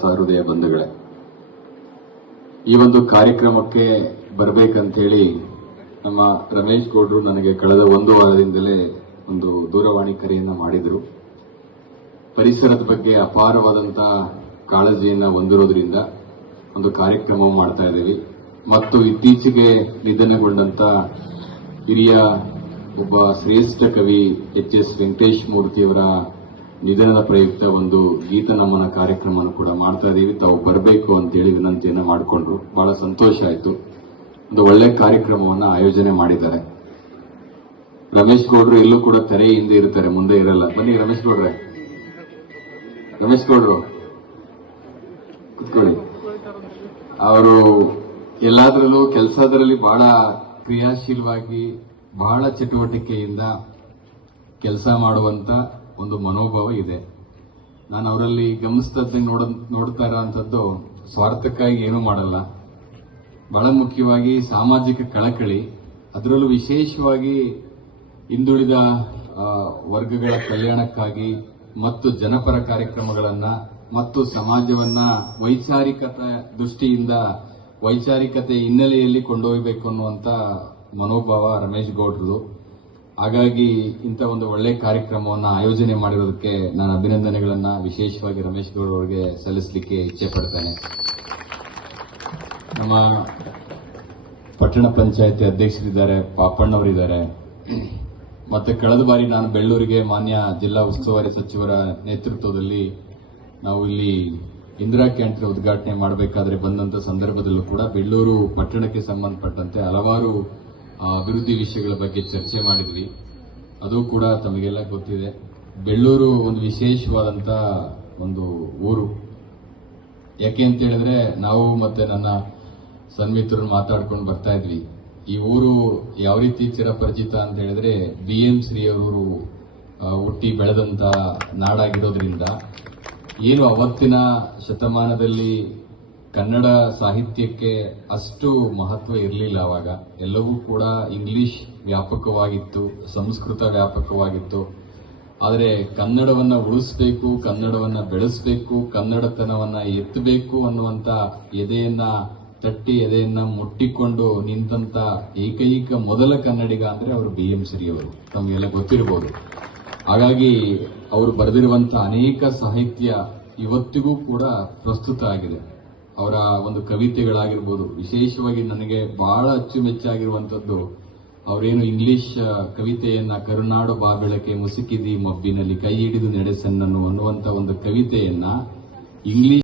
ಸಹೃದಯ ಬಂಧುಗಳೇ, ಈ ಒಂದು ಕಾರ್ಯಕ್ರಮಕ್ಕೆ ಬರಬೇಕಂತೇಳಿ ನಮ್ಮ ರಮೇಶ್ ಗೌಡ್ರು ನನಗೆ ಕಳೆದ ಒಂದು ವಾರದಿಂದಲೇ ಒಂದು ದೂರವಾಣಿ ಕರೆಯನ್ನ ಮಾಡಿದ್ರು. ಪರಿಸರದ ಬಗ್ಗೆ ಅಪಾರವಾದಂತಹ ಕಾಳಜಿಯನ್ನ ಹೊಂದಿರೋದ್ರಿಂದ ಒಂದು ಕಾರ್ಯಕ್ರಮ ಮಾಡ್ತಾ ಇದ್ದೀವಿ ಮತ್ತು ಇತ್ತೀಚೆಗೆ ನಿಧನಗೊಂಡಂತ ಹಿರಿಯ ಒಬ್ಬ ಶ್ರೇಷ್ಠ ಕವಿ ಎಚ್.ಎಸ್. ವೆಂಕಟೇಶ್ ಮೂರ್ತಿಯವರ ನಿಧನದ ಪ್ರಯುಕ್ತ ಒಂದು ಗೀತ ನಮನ ಕಾರ್ಯಕ್ರಮವನ್ನು ಕೂಡ ಮಾಡ್ತಾ ಇದ್ದೀವಿ. ತಾವು ಬರಬೇಕು ಅಂತೇಳಿ ವಿನಂತಿಯನ್ನ ಮಾಡಿಕೊಂಡ್ರು. ಬಹಳ ಸಂತೋಷ ಆಯಿತು. ಒಂದು ಒಳ್ಳೆ ಕಾರ್ಯಕ್ರಮವನ್ನು ಆಯೋಜನೆ ಮಾಡಿದ್ದಾರೆ. ರಮೇಶ್ ಗೌಡ್ರು ಎಲ್ಲೂ ಕೂಡ ತೆರೆ ಹಿಂದೆ ಇರ್ತಾರೆ, ಮುಂದೆ ಇರಲ್ಲ. ಬನ್ನಿ ರಮೇಶ್ ಗೌಡ್ರೆ. ರಮೇಶ್ ಗೌಡ್ರು ಕುತ್ಕೊಳ್ಳಿ. ಅವರು ಎಲ್ಲಾದ್ರಲ್ಲೂ ಕೆಲಸದಲ್ಲಿ ಬಹಳ ಕ್ರಿಯಾಶೀಲವಾಗಿ ಬಹಳ ಚಟುವಟಿಕೆಯಿಂದ ಕೆಲಸ ಮಾಡುವಂತ ಒಂದು ಮನೋಭಾವ ಇದೆ. ನಾನು ಅವರಲ್ಲಿ ಗಮನಿಸ್ತದ್ದೇ ನೋಡ್ತಾ ಇರೋಂಥದ್ದು ಸ್ವಾರ್ಥಕ್ಕಾಗಿ ಏನೂ ಮಾಡಲ್ಲ. ಬಹಳ ಮುಖ್ಯವಾಗಿ ಸಾಮಾಜಿಕ ಕಳಕಳಿ, ಅದರಲ್ಲೂ ವಿಶೇಷವಾಗಿ ಹಿಂದುಳಿದ ವರ್ಗಗಳ ಕಲ್ಯಾಣಕ್ಕಾಗಿ ಮತ್ತು ಜನಪರ ಕಾರ್ಯಕ್ರಮಗಳನ್ನ ಮತ್ತು ಸಮಾಜವನ್ನ ವೈಚಾರಿಕತೆ ದೃಷ್ಟಿಯಿಂದ ವೈಚಾರಿಕತೆ ಹಿನ್ನೆಲೆಯಲ್ಲಿ ಕೊಂಡೊಯ್ಯಬೇಕು ಅನ್ನುವಂತ ಮನೋಭಾವ ರಮೇಶ್ ಗೌಡ್ರದು. ಹಾಗಾಗಿ ಇಂಥ ಒಂದು ಒಳ್ಳೆ ಕಾರ್ಯಕ್ರಮವನ್ನು ಆಯೋಜನೆ ಮಾಡಿರೋದಕ್ಕೆ ನಾನು ಅಭಿನಂದನೆಗಳನ್ನ ವಿಶೇಷವಾಗಿ ರಮೇಶ್ ಗೌಡ್ ಅವರಿಗೆ ಸಲ್ಲಿಸಲಿಕ್ಕೆ ಇಚ್ಛೆ ಪಡ್ತೇನೆ. ನಮ್ಮ ಪಟ್ಟಣ ಪಂಚಾಯತಿ ಅಧ್ಯಕ್ಷರಿದ್ದಾರೆ, ಪಾಪಣ್ಣವರಿದ್ದಾರೆ. ಮತ್ತೆ ಕಳೆದ ಬಾರಿ ನಾನು ಬೆಳ್ಳೂರಿಗೆ ಮಾನ್ಯ ಜಿಲ್ಲಾ ಉಸ್ತುವಾರಿ ಸಚಿವರ ನೇತೃತ್ವದಲ್ಲಿ ನಾವು ಇಲ್ಲಿ ಇಂದಿರಾ ಕ್ಯಾಂಟೀನ್ ಉದ್ಘಾಟನೆ ಮಾಡಬೇಕಾದ್ರೆ ಬಂದಂತ ಸಂದರ್ಭದಲ್ಲೂ ಕೂಡ ಬೆಳ್ಳೂರು ಪಟ್ಟಣಕ್ಕೆ ಸಂಬಂಧಪಟ್ಟಂತೆ ಹಲವಾರು ಅಭಿವೃದ್ಧಿ ವಿಷಯಗಳ ಬಗ್ಗೆ ಚರ್ಚೆ ಮಾಡಿದ್ವಿ. ಅದು ಕೂಡ ತಮಗೆಲ್ಲ ಗೊತ್ತಿದೆ. ಬೆಳ್ಳೂರು ಒಂದು ವಿಶೇಷವಾದಂತ ಒಂದು ಊರು. ಯಾಕೆ ಅಂತ ಹೇಳಿದ್ರೆ, ನಾವು ಮತ್ತೆ ನನ್ನ ಸನ್ಮಿತ್ರರು ಮಾತಾಡ್ಕೊಂಡು ಬರ್ತಾ ಇದ್ವಿ. ಈ ಊರು ಯಾವ ರೀತಿ ಚಿರಪರಿಚಿತ ಅಂತ ಹೇಳಿದ್ರೆ, BM ಶ್ರೀಯವರು ಹುಟ್ಟಿ ಬೆಳೆದಂತ ನಾಡಾಗಿರೋದ್ರಿಂದ ಏನು ಅವತ್ತಿನ ಶತಮಾನದಲ್ಲಿ ಕನ್ನಡ ಸಾಹಿತ್ಯಕ್ಕೆ ಅಷ್ಟು ಮಹತ್ವ ಇರಲಿಲ್ಲ. ಅವಾಗ ಎಲ್ಲವೂ ಕೂಡ ಇಂಗ್ಲಿಷ್ ವ್ಯಾಪಕವಾಗಿತ್ತು, ಸಂಸ್ಕೃತ ವ್ಯಾಪಕವಾಗಿತ್ತು. ಆದರೆ ಕನ್ನಡವನ್ನ ಉಳಿಸಬೇಕು, ಕನ್ನಡವನ್ನ ಬೆಳೆಸಬೇಕು, ಕನ್ನಡತನವನ್ನ ಎತ್ತಬೇಕು ಅನ್ನುವಂತ ಎದೆಯನ್ನ ತಟ್ಟಿ ಎದೆಯನ್ನ ಮುಟ್ಟಿಕೊಂಡು ನಿಂತಂತ ಏಕೈಕ ಮೊದಲ ಕನ್ನಡಿಗ ಅಂದ್ರೆ ಅವರು BM ಶ್ರೀಯವರು, ತಮಗೆಲ್ಲ ಗೊತ್ತಿರಬಹುದು. ಹಾಗಾಗಿ ಅವರು ಬರೆದಿರುವಂತಹ ಅನೇಕ ಸಾಹಿತ್ಯ ಇವತ್ತಿಗೂ ಕೂಡ ಪ್ರಸ್ತುತ ಆಗಿದೆ. ಅವರ ಒಂದು ಕವಿತೆಗಳಾಗಿರ್ಬೋದು. ವಿಶೇಷವಾಗಿ ನನಗೆ ಬಹಳ ಅಚ್ಚುಮೆಚ್ಚಾಗಿರುವಂತದ್ದು ಅವರೇನು ಇಂಗ್ಲಿಷ್ ಕವಿತೆಯನ್ನ ಕರುನಾಡು ಬಾಬೆಳಕೆ ಮುಸುಕಿದಿ ಮಬ್ಬಿನಲ್ಲಿ ಕೈ ಹಿಡಿದು ನಡೆಸನ್ನನ್ನು ಅನ್ನುವಂತ ಒಂದು ಕವಿತೆಯನ್ನ ಇಂಗ್ಲಿಷ್